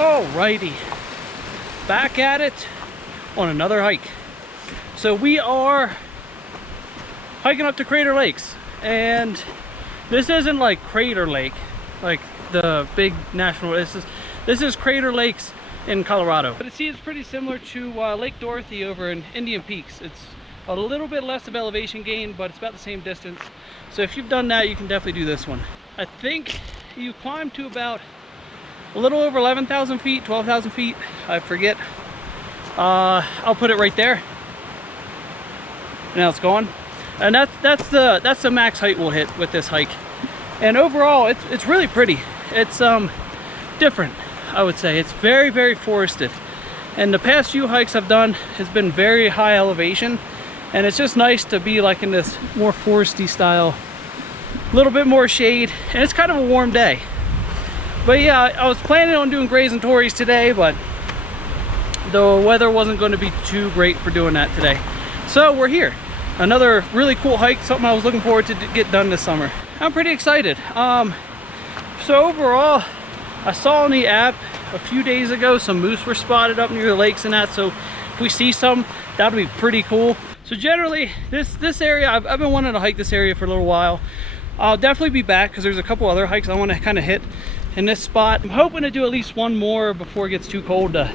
Alrighty, back at it on another hike. So we are hiking up to Crater Lakes, and this isn't like Crater Lake, like the big national. This is Crater Lakes in Colorado. But it's pretty similar to Lake Dorothy over in Indian Peaks. It's a little bit less of elevation gain, but it's about the same distance. So if you've done that, you can definitely do this one. I think you climb to about a little over 11,000 feet, 12,000 feet, I forget. I'll put it right there. Now it's gone. And that's the max height we'll hit with this hike. And overall, it's really pretty. It's different, I would say. It's very, very forested. And the past few hikes I've done has been very high elevation, and it's just nice to be like in this more foresty style, a little bit more shade, and it's kind of a warm day. But yeah, I was planning on doing Grays and Tories today, but the weather wasn't going to be too great for doing that today. So we're here. Another really cool hike, something I was looking forward to get done this summer. I'm pretty excited. So overall, I saw on the app a few days ago some moose were spotted up near the lakes and that, so if we see some, that would be pretty cool. So generally, this area, I've been wanting to hike this area for a little while. I'll definitely be back because there's a couple other hikes I want to kind of hit in this spot. I'm hoping to do at least one more before it gets too cold to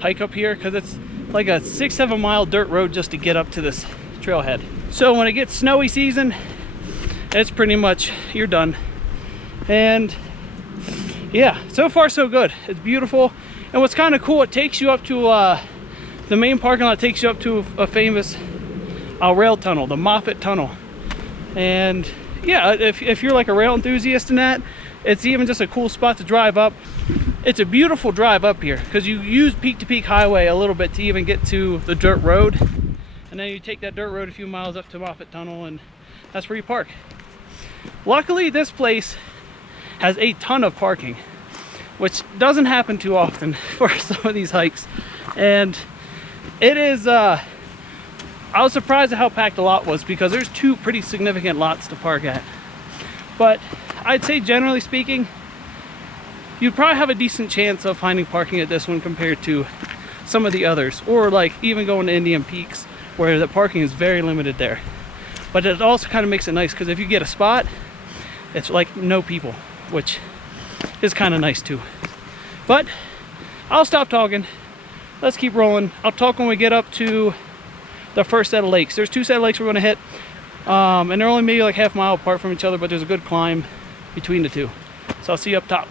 hike up here, because it's like a 6-7 mile dirt road just to get up to this trailhead. So when it gets snowy season, it's pretty much, you're done. And yeah, so far so good. It's beautiful. And what's kind of cool, it takes you up to the main parking lot, takes you up to a famous rail tunnel, the Moffat tunnel. And yeah, if you're like a rail enthusiast in that, it's even just a cool spot to drive up. It's a beautiful drive up here because you use peak to peak highway a little bit to even get to the dirt road, and then you take that dirt road a few miles up to Moffat tunnel, and that's where you park. Luckily, this place has a ton of parking, which doesn't happen too often for some of these hikes. And it is I was surprised at how packed the lot was, because there's two pretty significant lots to park at. But I'd say generally speaking, you'd probably have a decent chance of finding parking at this one compared to some of the others, or like even going to Indian Peaks where the parking is very limited there. But it also kind of makes it nice because if you get a spot, it's like no people, which is kind of nice too. But I'll stop talking. Let's keep rolling. I'll talk when we get up to the first set of lakes. There's two set of lakes we're going to hit, and they're only maybe like half mile apart from each other, but there's a good climb between the two. So I'll see you up top.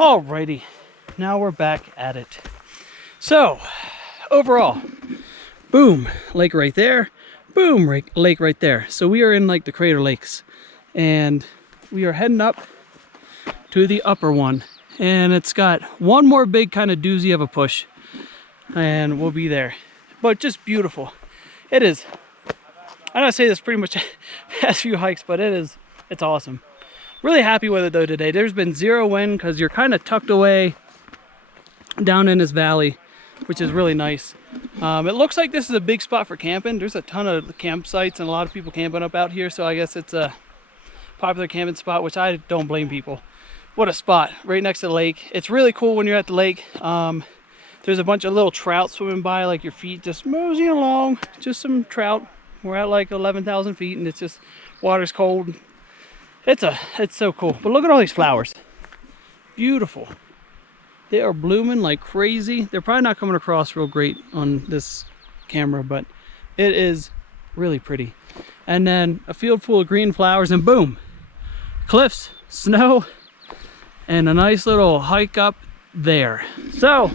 Alrighty, now we're back at it. So, overall, boom, lake right there, boom, lake right there. So we are in like the Crater Lakes, and we are heading up to the upper one, and it's got one more big kind of doozy of a push, and we'll be there. But just beautiful. It is. I don't say this pretty much past few hikes, but it's awesome. Really happy with it though today. There's been zero wind because you're kind of tucked away down in this valley, which is really nice. It looks like this is a big spot for camping. There's a ton of campsites and a lot of people camping up out here, so I guess it's a popular camping spot, which I don't blame people. What a spot, right next to the lake. It's really cool when you're at the lake. There's a bunch of little trout swimming by, like your feet just moseying along, just some trout. We're at like 11,000 feet and it's just, water's cold. It's so cool. But look at all these flowers. Beautiful. They are blooming like crazy. They're probably not coming across real great on this camera, but it is really pretty. And then a field full of green flowers, and boom, cliffs, snow, and a nice little hike up there. So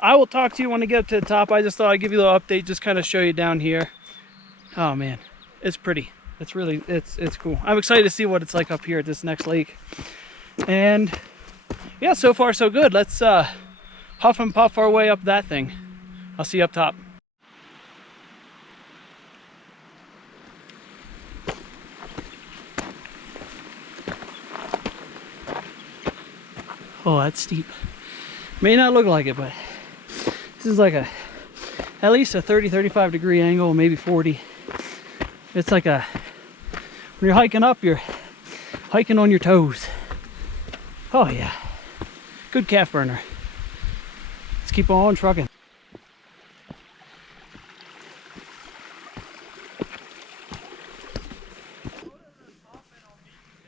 I will talk to you when I get up to the top. I just thought I'd give you a little update, just kind of show you down here. Oh man, it's pretty. It's really, it's cool. I'm excited to see what it's like up here at this next lake. And yeah, so far so good. Let's huff and puff our way up that thing. I'll see you up top. Oh, that's steep. May not look like it, but this is like at least a 30-35 degree angle, maybe 40. It's like when you're hiking up, you're hiking on your toes. Oh yeah, good calf burner. Let's keep on trucking.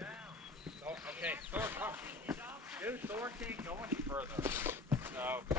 Okay, Thor, come. Dude, Thor can't go any further. So.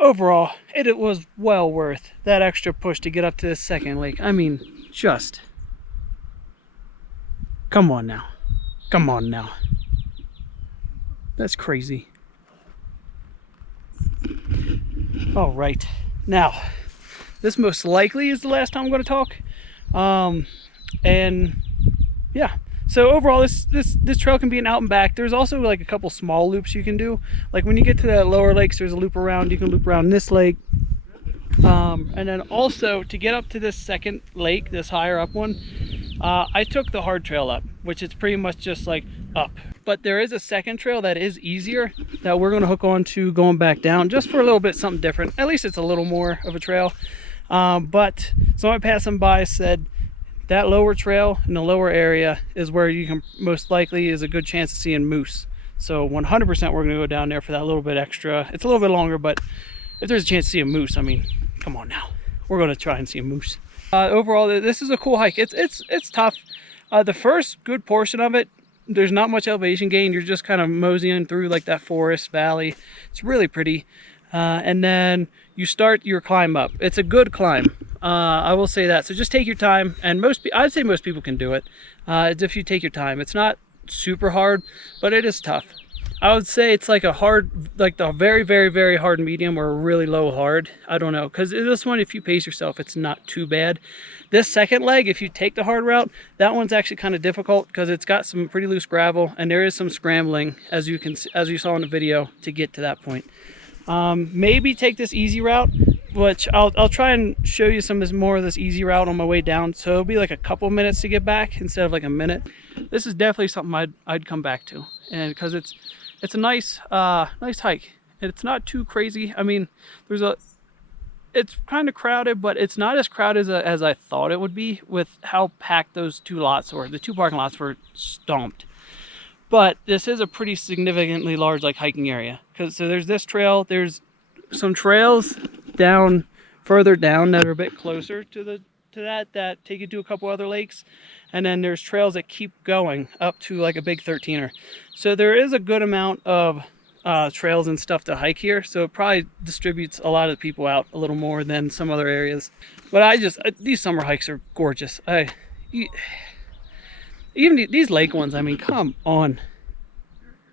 Overall, it was well worth that extra push to get up to this second lake. I mean, just come on now. Come on now. That's crazy. All right. Now, this most likely is the last time I'm going to talk. And yeah. So overall, this trail can be an out and back. There's also like a couple small loops you can do. Like when you get to the lower lakes, there's a loop around. You can loop around this lake. And then also to get up to this second lake, this higher up one, I took the hard trail up, which is pretty much just like up. But there is a second trail that is easier that we're going to hook on to going back down just for a little bit something different. At least it's a little more of a trail. But someone passing by said, that lower trail in the lower area is where you can most likely is a good chance of seeing moose. So 100% we're going to go down there for that little bit extra. It's a little bit longer, but if there's a chance to see a moose, I mean, come on now. We're going to try and see a moose. Overall, this is a cool hike. It's tough. The first good portion of it, there's not much elevation gain. You're just kind of moseying through like that forest valley. It's really pretty. And then you start your climb up. It's a good climb. I will say that. So just take your time, and I'd say most people can do it. It's if you take your time. It's not super hard, but it is tough. I would say it's like a hard, like the very, very, very hard medium or really low hard. I don't know, because this one, if you pace yourself, it's not too bad. This second leg, if you take the hard route, that one's actually kind of difficult because it's got some pretty loose gravel, and there is some scrambling, as you saw in the video, to get to that point. Maybe take this easy route, which I'll try and show you some more of this easy route on my way down. So it'll be like a couple minutes to get back instead of like a minute. This is definitely something I'd come back to, and because it's a nice nice hike. It's not too crazy. I mean, it's kind of crowded, but it's not as crowded as I thought it would be with how packed those two lots were. The two parking lots were stomped. But this is a pretty significantly large like hiking area. So there's this trail, there's some trails down further down that are a bit closer to that take you to a couple other lakes, and then there's trails that keep going up to like a big 13er. So there is a good amount of trails and stuff to hike here, so it probably distributes a lot of people out a little more than some other areas. But these summer hikes are gorgeous. Even these lake ones, I mean, come on,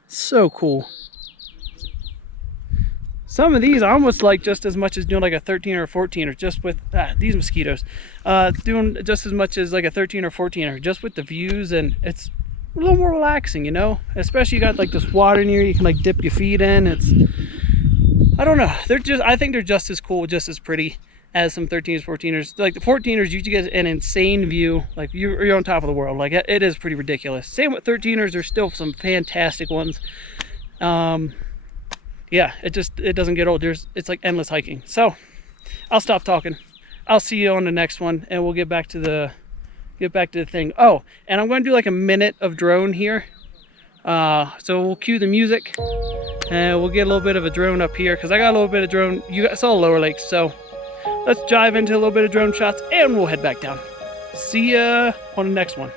so cool. Some of these I almost like just as much as doing like a 13 or 14, or just with these mosquitoes, doing just as much as like a 13 or 14, or just with the views, and it's a little more relaxing, you know. Especially you got like this water near you can like dip your feet in. I don't know, I think they're just as cool, just as pretty as some 13s, 14ers. Like the 14ers, you get an insane view, like you're on top of the world. Like it is pretty ridiculous. Same with 13ers, there's still some fantastic ones. Yeah, it doesn't get old. It's like endless hiking. So I'll stop talking. I'll see you on the next one, and we'll get back to the thing. Oh, and I'm going to do like a minute of drone here. So we'll cue the music, and we'll get a little bit of a drone up here, because I got a little bit of drone. You saw Lower Lakes, so let's dive into a little bit of drone shots, and we'll head back down. See ya on the next one.